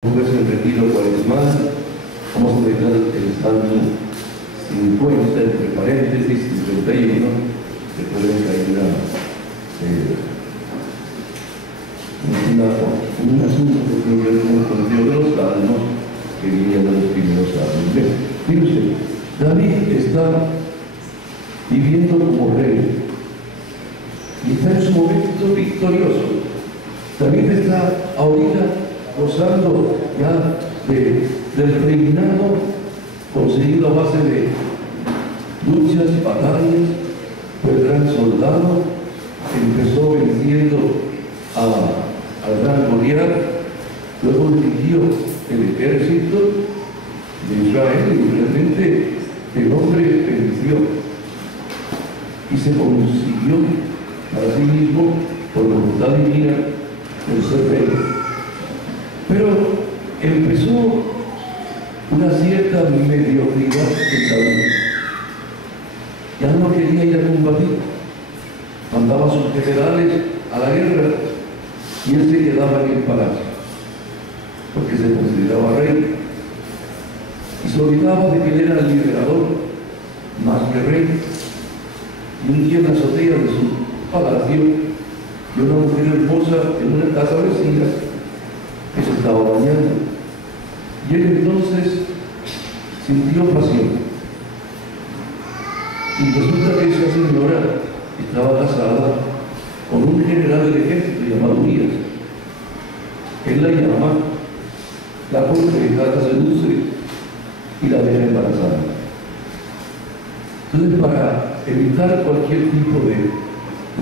Después del retiro cuaresmal, vamos a dejar el Salmo 50, entre paréntesis, 51, después de caer un asunto que tiene que ver con el Dios de los Salmos, que venía de los primeros salmos. Mire usted, David está viviendo como rey y está en su momento victorioso. David está ahorita gozando ya del reinado conseguido a base de luchas, batallas. Fue gran soldado, empezó venciendo al gran Goliat, luego dirigió el ejército de Israel y realmente el hombre venció y se consiguió para sí mismo, por voluntad divina, el ser rey. Pero empezó una cierta mediocridad en David. Ya no quería ir a combatir. Mandaba a sus generales a la guerra y él se quedaba en el palacio, porque se consideraba rey. Y se olvidaba de que él era el liberador, más que rey. Y un día en la azotea de su palacio, y una mujer hermosa en una casa vecina que se estaba bañando. Y él entonces sintió pasión. Y resulta que esa señora estaba casada con un general del ejército llamado Urias. Él la llama, la corteja, la seduce y la deja embarazada. Entonces, para evitar cualquier tipo de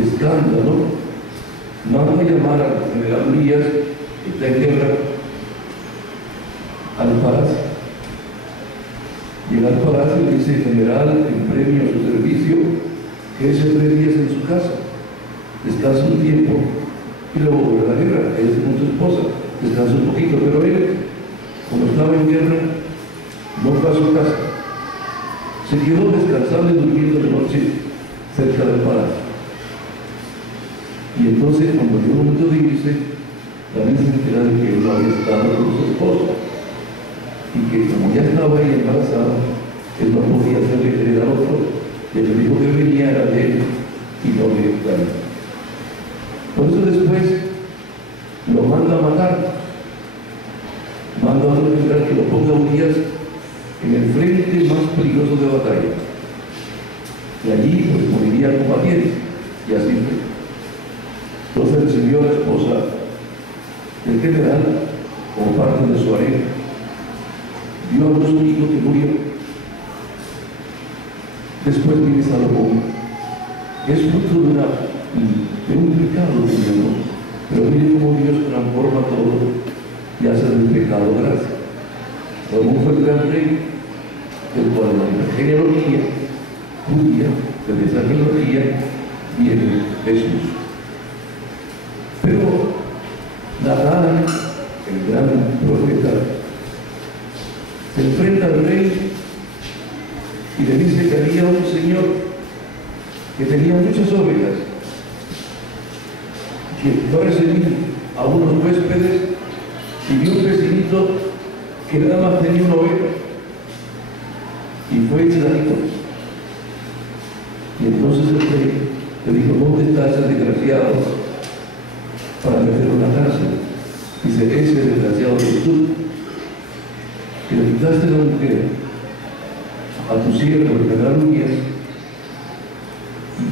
escándalo, manda a llamar al general Urias, que está en guerra, al palacio. Llega al palacio y dice: general, en premio a su servicio, quédese 3 días en su casa, descansa un tiempo y luego vuelve a la guerra. Ella es con su esposa, descansa un poquito, pero él, como estaba en guerra, no fue a su casa, se quedó descansando y durmiendo de noche cerca del palacio. Y entonces, cuando llegó el momento de irse, David se entera de que él no había estado con su esposa y que, como ya estaba ahí embarazada, él no podía hacerle creer al otro, y el hijo que venía era de él y no de David. Por eso después lo manda a matar, manda a otro general que lo ponga a Urias en el frente más peligroso de batalla, y allí pues moriría combatiendo, y así fue. Entonces recibió a la esposa del general como parte de su harem, dio a luz un hijo que murió. Después viene Salomón, que es fruto de un pecado de Dios, pero mire cómo Dios transforma todo y hace del pecado gracia. Salomón fue el gran rey, del cual la genealogía judía, desde esa genealogía viene Jesús. Pero Natán, el gran profeta, se enfrenta al rey y le dice que había un señor que tenía muchas ovejas, que fue a recibir a unos huéspedes y vio un vecinito que nada más tenía una oveja y fue echadito. Y entonces el rey le dijo: ¿dónde está ese desgraciado para meter una cárcel? Dice: ese desgraciado eres tú, que le quitaste la mujer a tu siervo, el general Urias,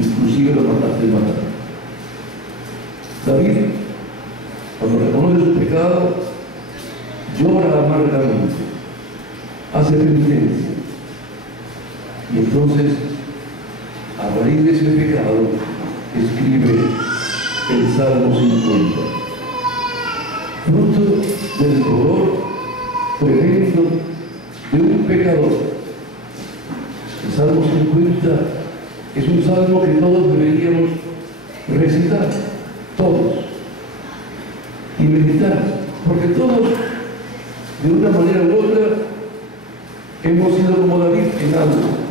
inclusive lo mataste matar. David, cuando reconoce su pecado, llora amargamente, hace penitencia, y entonces, a raíz de ese pecado, escribe el Salmo 50, fruto del dolor tremendo de un pecador. El Salmo 50 es un salmo que todos deberíamos recitar, todos, y meditar, porque todos, de una manera u otra, hemos sido como David en algo.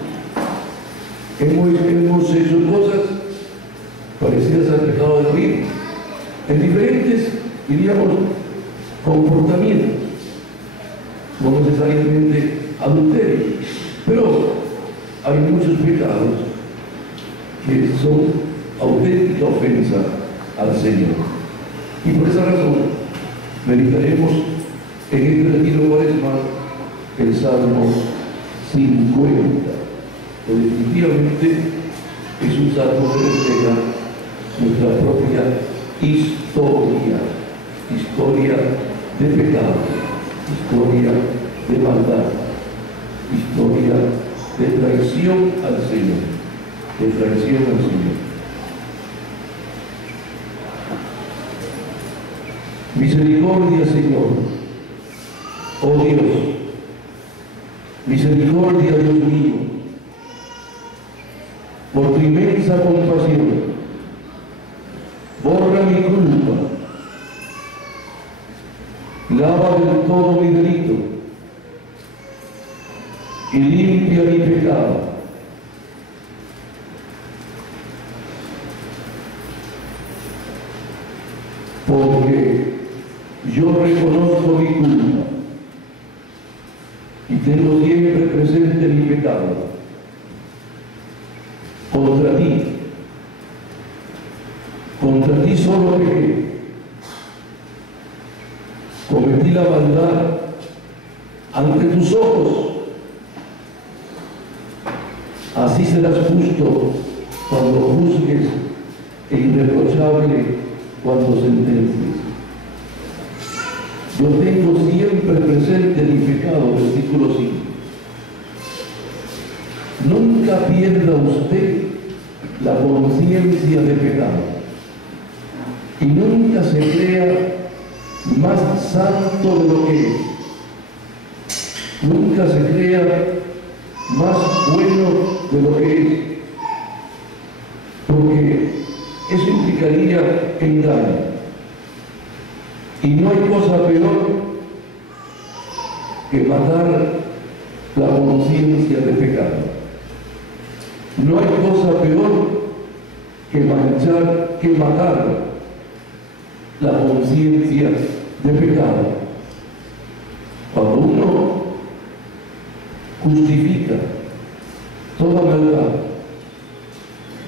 Hemos hecho cosas parecidas al pecado de David, en diferentes, diríamos, comportamientos. Pero hay muchos pecados que son auténtica ofensa al Señor. Y por esa razón meditaremos en este retiro cuaresmal el Salmo 50. Que definitivamente es un salmo que refleja nuestra propia historia de pecado, historia de maldad, historia de traición al Señor, Misericordia, Señor, oh Dios, misericordia, Dios mío, por tu inmensa compasión, borra mi culpa, lava del todo mi delito y limpia mi pecado. Porque yo reconozco mi culpa y tengo siempre presente mi pecado contra ti solo pequé, cometí la maldad ante tus ojos, así serás justo cuando juzgues e irreprochable cuando sentencies. Yo tengo siempre presente mi pecado, versículo 5. Nunca pierda usted la conciencia de pecado y nunca se crea más santo de lo que es. Nunca se crea más bueno de lo que es, porque eso implicaría engaño. Y no hay cosa peor que matar la conciencia de pecado. No hay cosa peor que matar la conciencia de pecado. Cuando uno justifica toda maldad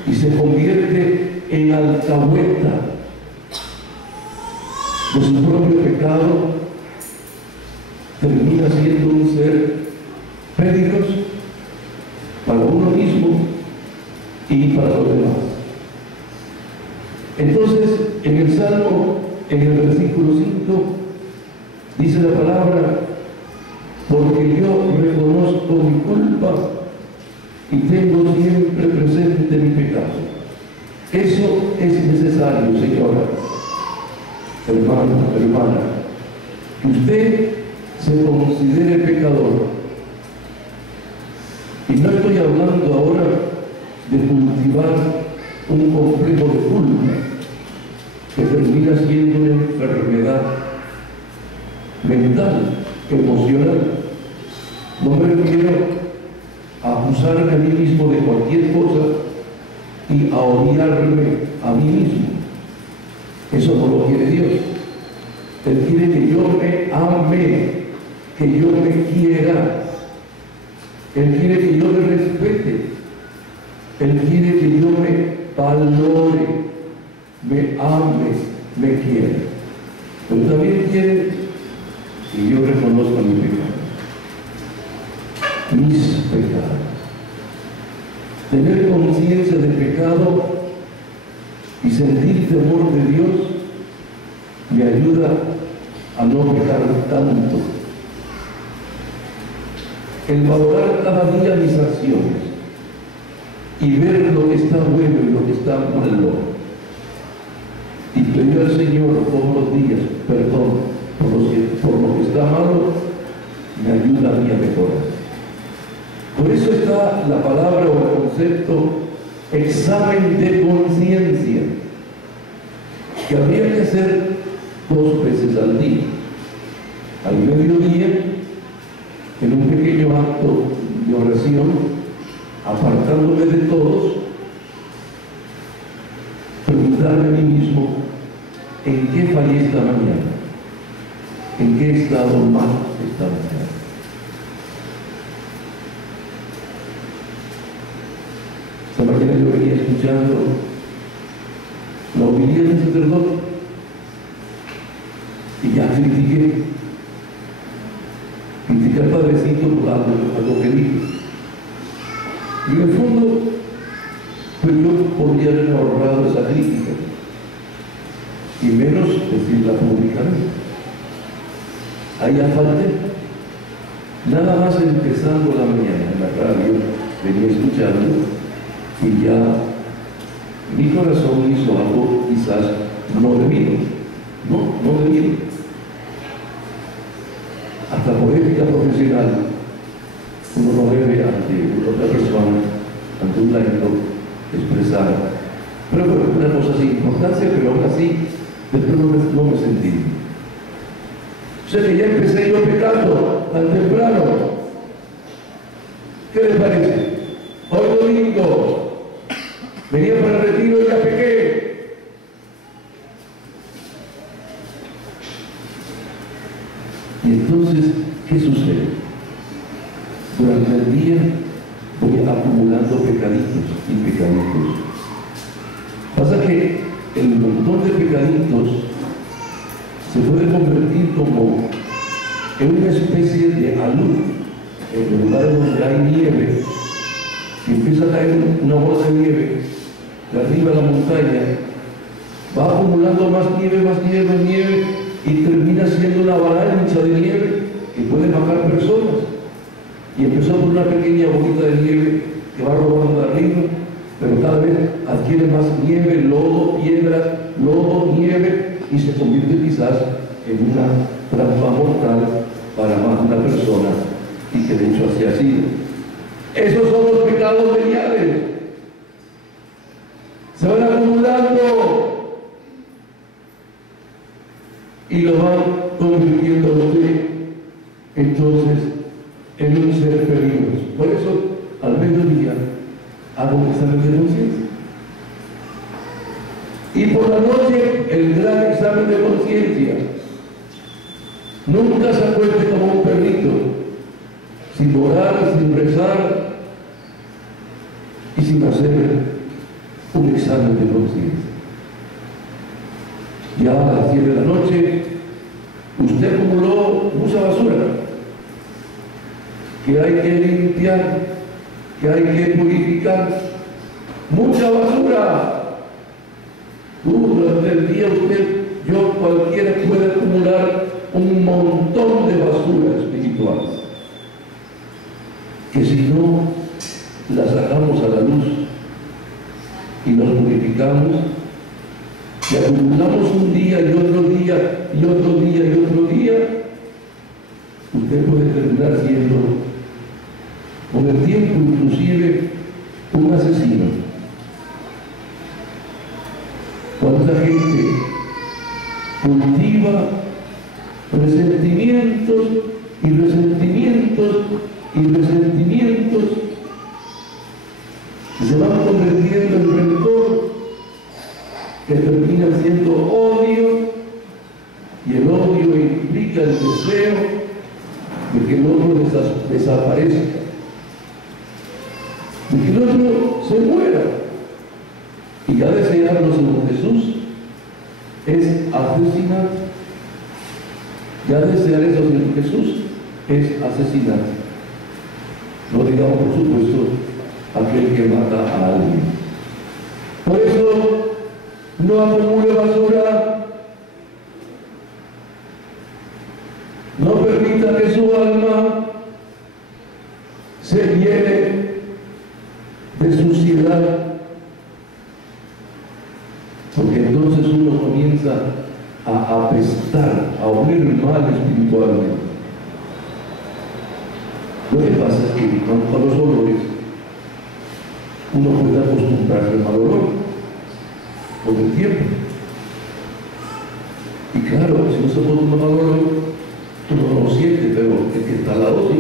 y se convierte en alcahueta de su propio pecado, termina siendo un ser peligroso para uno mismo y para los demás. Entonces, en el Salmo, en el versículo 5, dice la palabra: porque yo reconozco mi culpa y tengo siempre presente mi pecado. Eso es necesario, señora, hermano, hermana, que usted se considere pecador. Y no estoy hablando ahora de cultivar un complejo de culpa que termina siendo una enfermedad mental, emocional. No me refiero a acusarme a mí mismo de cualquier cosa y a odiarme a mí mismo. Eso no lo quiere Dios. Él quiere que yo me ame, que yo me quiera. Él quiere que yo me respete. Él quiere que yo me valore, me ame, me quiera. Pero también quiere que yo reconozca mi pecado, mis pecados. Tener conciencia del pecado y sentir temor de Dios me ayuda a no pecar tanto. El valorar cada día mis acciones y ver lo que está bueno y lo que está malo, y pedir al Señor todos los días perdón por lo que está malo, me ayuda a mí a mejorar. Por eso está la palabra o el concepto examen de conciencia, que habría que hacer 2 veces al día. Al mediodía, en un pequeño acto de oración, apartándome de todos, preguntarme a mí mismo en qué fallé esta mañana, en qué he estado mal esta mañana. escuchando la homilía del sacerdote y ya critiqué al padrecito por algo que dijo. Y en el fondo, pues yo podría haber ahorrado esa crítica y menos decirla públicamente. Allá falté. Nada más empezando la mañana en la radio, venía escuchando y ya mi corazón hizo algo quizás no debido. No debido. Hasta por ética profesional, uno no debe ante otra persona, ante un laico, expresar. Pero bueno, una cosa sin importancia, pero aún así, después no me sentí. O sea que ya empecé yo pecando tan temprano. ¿Qué les parece? Hoy domingo, venía para el retiro y ya pequé. Y entonces, ¿qué sucede? Durante el día voy acumulando pecaditos y pecaditos. Pasa que el montón de pecaditos se puede convertir como en una especie de alud en lugares donde hay nieve y empieza a caer una bola de nieve de arriba de la montaña, va acumulando más nieve y termina siendo una avalancha de nieve que puede matar personas. Y empezó por una pequeña bolita de nieve que va rodando de arriba, pero cada vez adquiere más nieve, lodo, piedras, lodo, nieve, y se convierte quizás en una trampa mortal para más de una persona, y que de hecho así ha sido. Esos son los pecados veniales. Se van acumulando y lo van convirtiendo a usted entonces en un ser peligroso. Por eso, al mediodía, hago un examen de conciencia. Y por la noche, el gran examen de conciencia. Nunca se acueste como un perrito, sin orar, sin rezar y sin hacer un examen de conciencia. Ya a las 10 de la noche, usted acumuló mucha basura que hay que limpiar, que hay que purificar. Mucha basura. Durante el día cualquiera puede acumular un montón de basura espiritual, que si no la sacamos a la luz y nos purificamos, y acumulamos un día y otro día y otro día y otro día, usted puede terminar siendo, con el tiempo inclusive, un asesino. ¿Cuánta gente cultiva resentimientos y resentimientos y resentimientos que se van convirtiendo en rencor, que terminan siendo odio, y el odio implica el deseo de que el otro desaparezca, de que el otro se muera. Y ya desearlo según Jesús es asesinar. Ya desear eso según Jesús es asesinar. No digamos, por supuesto, aquel que mata a alguien. Por eso, no acumule basura. No permita que su alma se llene de suciedad, porque entonces uno comienza a apestar, a oler mal espiritualmente. Lo que pasa es que con los olores uno puede acostumbrarse al mal olor con el tiempo. Y claro, si no se acostumbra al mal olor, uno no lo siente, pero el que está al lado sí.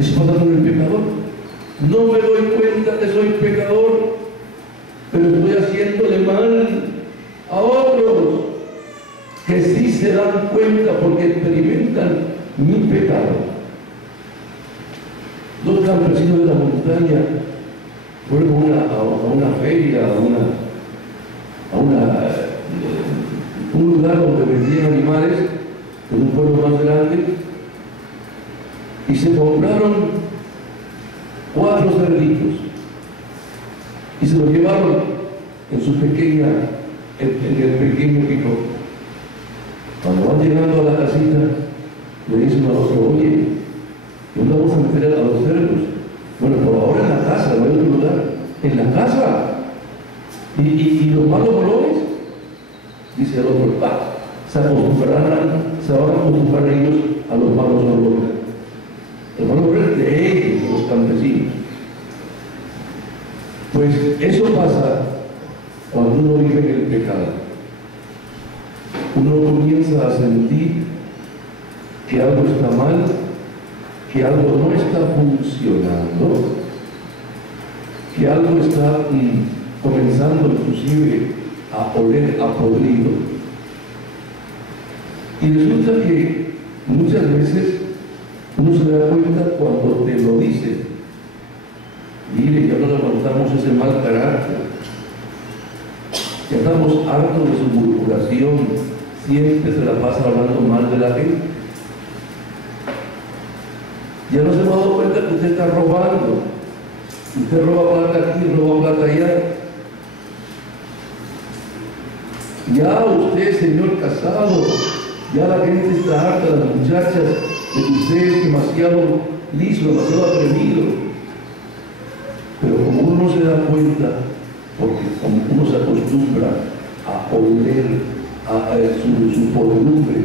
Eso pasa con el pecador. No me doy cuenta que soy pecador, pero estoy haciéndole mal a otros que sí se dan cuenta porque experimentan mi pecado. Dos campesinos de la montaña fueron a una feria, un lugar donde vendían animales, en un pueblo más grande, y se compraron 4 cerditos y se los llevaron en su pequeña, en el pequeño pico. Cuando van llegando a la casita, le dicen al otro: oye, ¿dónde vamos a meter a los cerdos? Bueno, por ahora en la casa, no hay otro lugar. En la casa. ¿Y los malos olores? Dice el otro: se van a acostumbrar ellos a los malos olores. Los malos olores de ellos, de los campesinos. Pues eso pasa cuando uno vive en el pecado. Uno comienza a sentir que algo está mal, que algo no está funcionando, que algo está comenzando inclusive a oler a podrido. Y resulta que muchas veces uno se da cuenta cuando te lo dicen. Mire, ya no aguantamos ese mal carácter, ya estamos hartos de su murmuración, siempre se la pasa hablando mal de la gente. Ya no se me ha dado cuenta que usted está robando. Usted roba plata aquí, roba plata allá. Ya usted, señor casado, ya la gente está harta, las muchachas, de que usted es demasiado liso, demasiado atrevido. Pero como uno no se da cuenta, porque como uno se acostumbra a oler a su podredumbre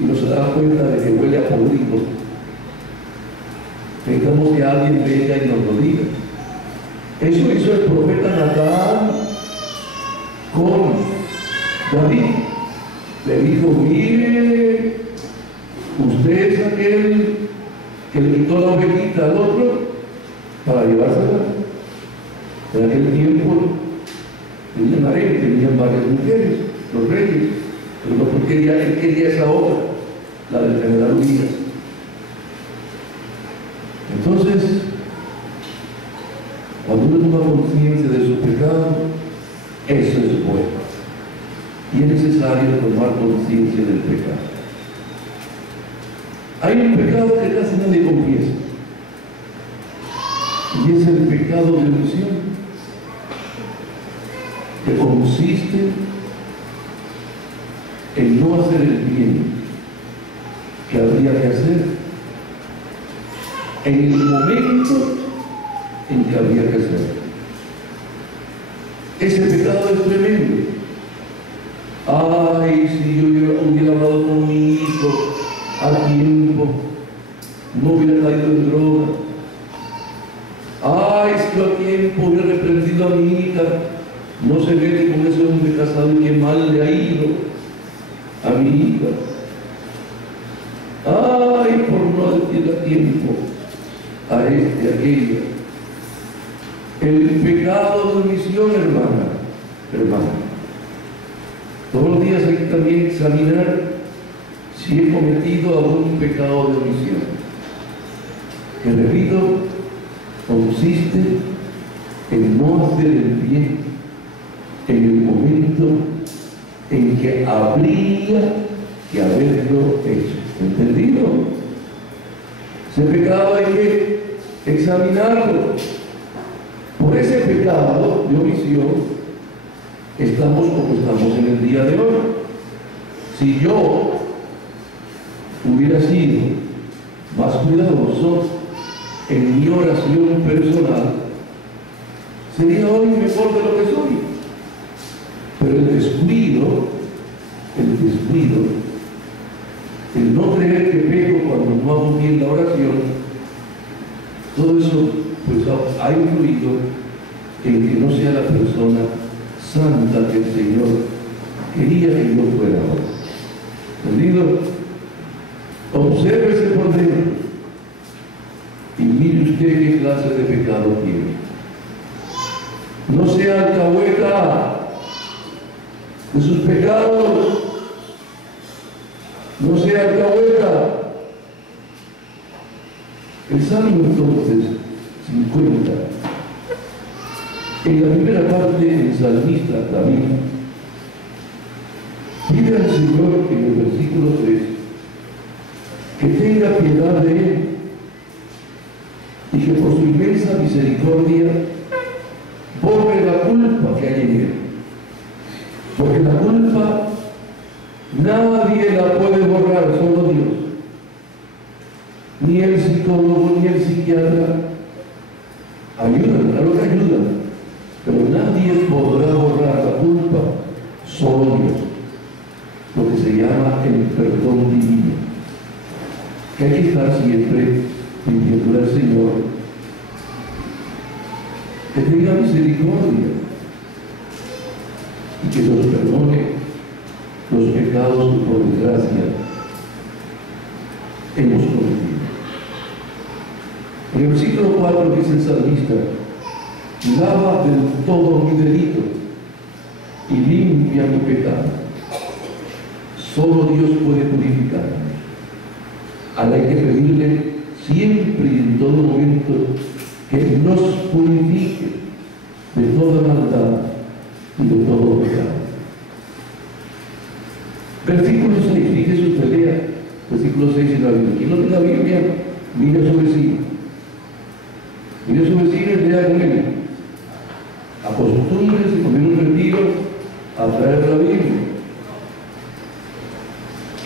y no se da cuenta de que huele a podrido, necesitamos que alguien venga y nos lo diga. Eso hizo el profeta Natán con David. Le dijo: mire, usted es aquel que le quitó la ovejita al otro para llevársela. En aquel tiempo tenían harén, tenían varias mujeres, los reyes, pero no porque él quería esa otra, la del general Urias. Entonces, cuando uno toma conciencia de su pecado, eso es bueno. Y es necesario tomar conciencia del pecado. Hay un pecado que casi nadie confiesa, y es el pecado de omisión, que consiste en no hacer el bien que habría que hacer en el momento en que habría que hacer. Ese pecado es tremendo. Ay, si yo hubiera hablado con mi hijo a tiempo, no hubiera caído en droga. Ay, si yo a tiempo hubiera reprendido a mi hija, no se mete con ese hombre casado y qué mal le ha ido a mi hija. Ay, por no decirle a tiempo a aquella. El pecado de omisión, hermana. Todos los días hay que también examinar si he cometido algún pecado de omisión. Que repito, consiste en no hacer el bien en el momento en que habría que haberlo hecho. ¿Entendido? Ese pecado hay que examinarlo. Por ese pecado de omisión estamos como estamos en el día de hoy. Si yo hubiera sido más cuidadoso en mi oración personal, sería hoy mejor de lo que soy. Pero el descuido, el no creer que peco cuando no hago bien la oración, todo eso pues ha influido en que no sea la persona santa que el Señor quería que yo fuera ahora. ¿Entendido? Obsérvese por dentro y mire usted qué clase de pecado tiene. No sea alcahueta de sus pecados, no sea alcahueta. El Salmo entonces 50 En la primera parte, el salmista David pide al Señor en el versículo 3 que tenga piedad de él y que por su inmensa misericordia borre la culpa que hay en él. Porque la culpa nadie la puede borrar, solo Dios. Ni el psicólogo, ni el psiquiatra ayudan, claro que ayudan, pero nadie podrá borrar la culpa, solo Dios. Lo que se llama el perdón divino, que hay que estar siempre pidiendo al Señor que tenga misericordia y que nos perdone los pecados que por desgracia hemos cometido. En el versículo 4 dice el salmista: lava del todo mi delito y limpia mi pecado. Solo Dios puede purificarnos. A la hay que pedirle siempre y en todo momento que nos purifique de toda maldad y de todo pecado. Versículo 6, fíjese usted, lea versículo 6 en la Biblia. Quien no tenga Biblia, mire a su vecino. Mire a su vecino y lea con él. Acostúmbrese con un retiro a traer la Biblia.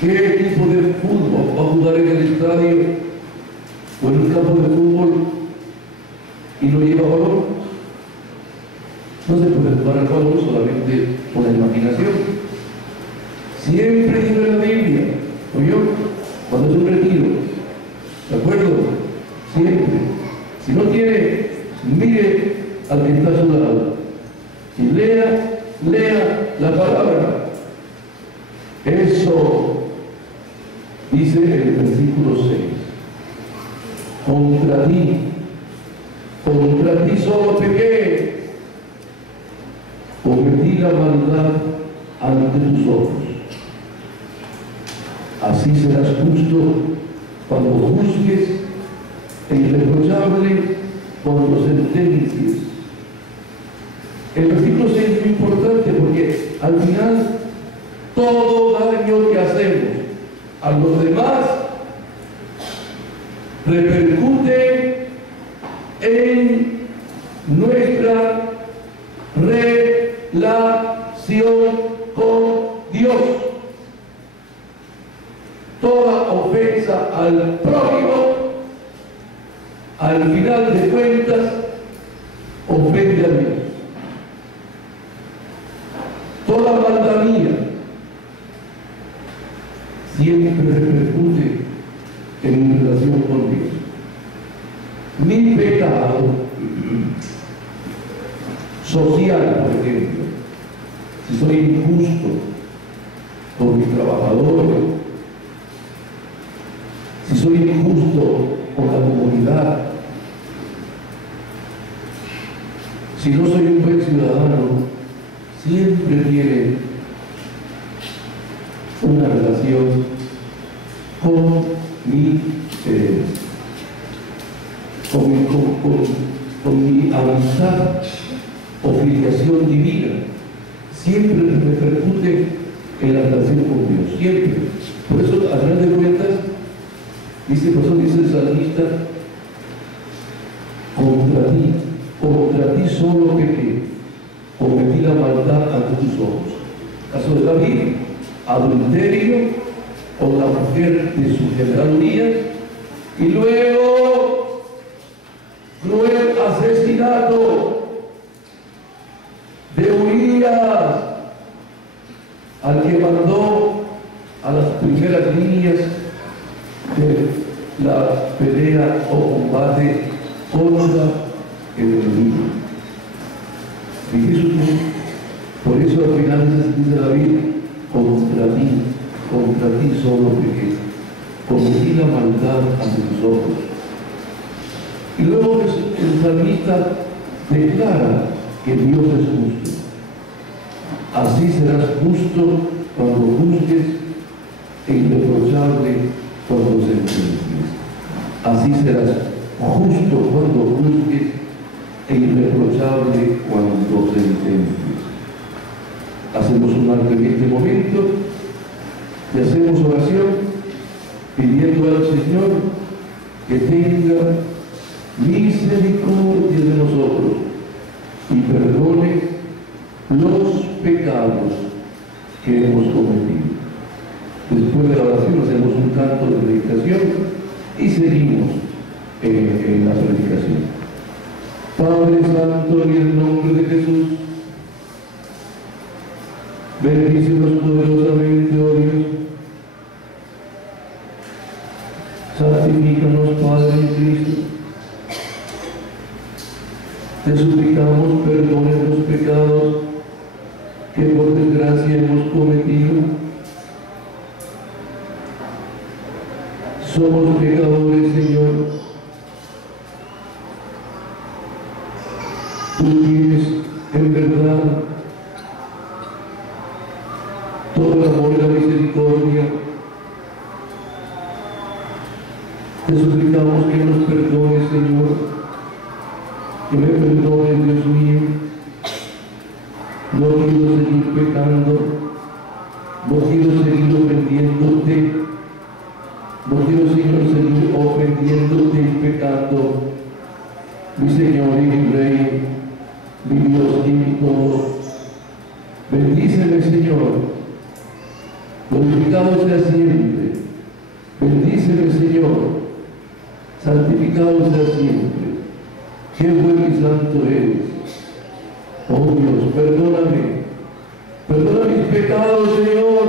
¿Qué equipo de fútbol va a jugar en el estadio o en un campo de fútbol y no lleva balón? No se puede jugar al balón solamente con la imaginación. Siempre lleva la Biblia, ¿oyó? Cuando es un retiro, ¿de acuerdo? Siempre. Si no tiene, mire al que está a su lado y lea la palabra. Eso dice el versículo 6. Contra ti solo pequé, cometí la maldad ante tus ojos. Así serás justo cuando juzgues e irreprochable cuando sentencies. El versículo 6 es muy importante porque al final todo daño que hacemos a los demás repercute en nuestra relación con Dios. Toda ofensa al prójimo, al final de cuentas, ofende a Dios. Toda maldad mía siempre repercute en mi relación con Dios. Mi pecado social, por ejemplo, si soy injusto con mis trabajadores, si soy injusto con la comunidad, si no soy un buen ciudadano, siempre tiene una relación con mi amistad o filiación divina. Siempre repercute en la relación con Dios, siempre. Por eso, a final de cuentas, dice el salmista: contra ti solo pequé, cometí la maldad ante tus ojos. Caso de David, adulterio con la mujer de su generaduría, y luego cruel asesinato de Urías, al que mandó a las primeras líneas de la pelea o combate contra el enemigo. Fíjese usted, por eso al final dice David: contra ti solo pequé, cometí la maldad ante tus ojos. Y luego el salmista declara que Dios es justo. Así serás justo cuando juzgues e irreprochable cuando sentencies. Así serás justo cuando juzgues e irreprochable cuando sentencias. Hacemos un acto en este momento y hacemos oración pidiendo al Señor que tenga misericordia de nosotros y perdone los pecados que hemos cometido. Después de la oración hacemos un canto de meditación y seguimos en la predicación. Padre Santo, en el nombre de Jesús, bendícenos poderosamente, oh Dios. Santifícanos, Padre en Cristo. Te suplicamos perdones los pecados que por desgracia hemos cometido. Somos pecadores, Señor. Tú tienes en verdad todo el amor y la misericordia. Te suplicamos que nos perdones, Señor, que me perdones, Dios mío. No quiero seguir pecando, no quiero seguir ofendiéndote, no quiero, Señor, seguir ofendiéndote y pecando. Mi Señor y mi Rey, mi Dios y mi todo, bendíceme, Señor, glorificado sea siempre. Bendíceme, Señor, santificado sea siempre. Qué bueno y santo eres. Oh Dios, perdóname. Perdona mis pecados, Señor.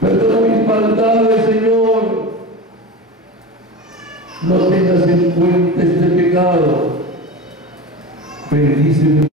Perdona mis maldades, Señor. No tengas en cuenta este pecado. Bendíceme.